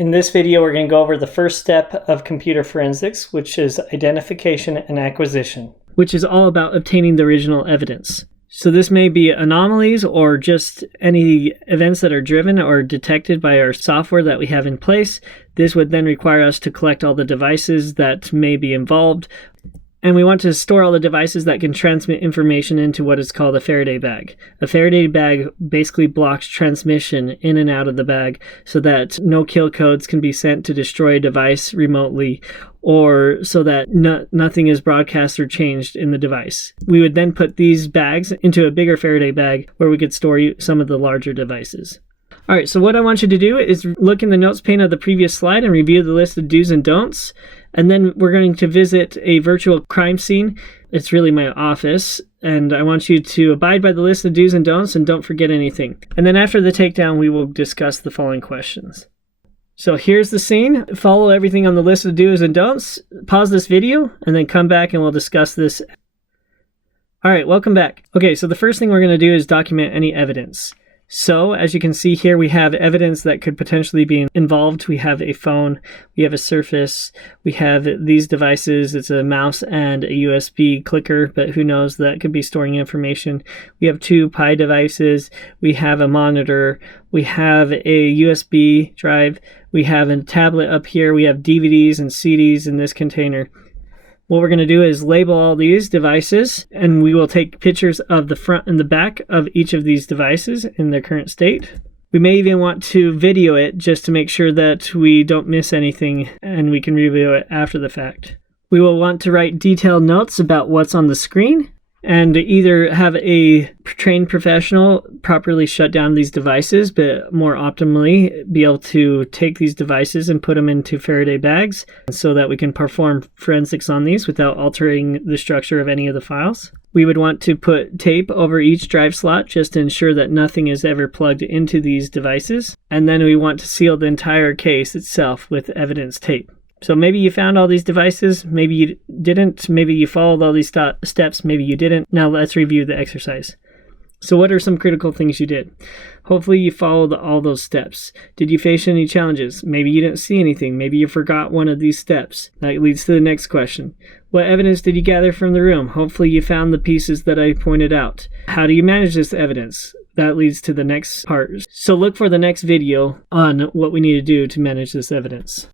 In this video, we're going to go over the first step of computer forensics, which is identification and acquisition, which is all about obtaining the original evidence. So this may be anomalies or just any events that are driven or detected by our software that we have in place. This would then require us to collect all the devices that may be involved. And we want to store all the devices that can transmit information into what is called a Faraday bag. A Faraday bag basically blocks transmission in and out of the bag so that no kill codes can be sent to destroy a device remotely, or so that nothing is broadcast or changed in the device. We would then put these bags into a bigger Faraday bag where we could store some of the larger devices. All right, so what I want you to do is look in the notes pane of the previous slide and review the list of do's and don'ts. And then we're going to visit a virtual crime scene. It's really my office. And I want you to abide by the list of do's and don'ts and don't forget anything. And then after the takedown, we will discuss the following questions. So here's the scene. Follow everything on the list of do's and don'ts. Pause this video and then come back and we'll discuss this. All right, welcome back. Okay, so the first thing we're going to do is document any evidence. So, as you can see here, we have evidence that could potentially be involved. We have a phone, we have a Surface, we have these devices. It's a mouse and a USB clicker, but who knows, that could be storing information. We have two Pi devices, we have a monitor, we have a USB drive, we have a tablet up here, we have DVDs and CDs in this container. What we're going to do is label all these devices, and we will take pictures of the front and the back of each of these devices in their current state. We may even want to video it just to make sure that we don't miss anything and we can review it after the fact. We will want to write detailed notes about what's on the screen and either have a trained professional properly shut down these devices, but more optimally be able to take these devices and put them into Faraday bags so that we can perform forensics on these without altering the structure of any of the files. We would want to put tape over each drive slot just to ensure that nothing is ever plugged into these devices. And then we want to seal the entire case itself with evidence tape. So maybe you found all these devices, maybe you didn't, maybe you followed all these steps, maybe you didn't. Now let's review the exercise. So what are some critical things you did? Hopefully you followed all those steps. Did you face any challenges? Maybe you didn't see anything. Maybe you forgot one of these steps. That leads to the next question. What evidence did you gather from the room? Hopefully you found the pieces that I pointed out. How do you manage this evidence? That leads to the next part. So look for the next video on what we need to do to manage this evidence.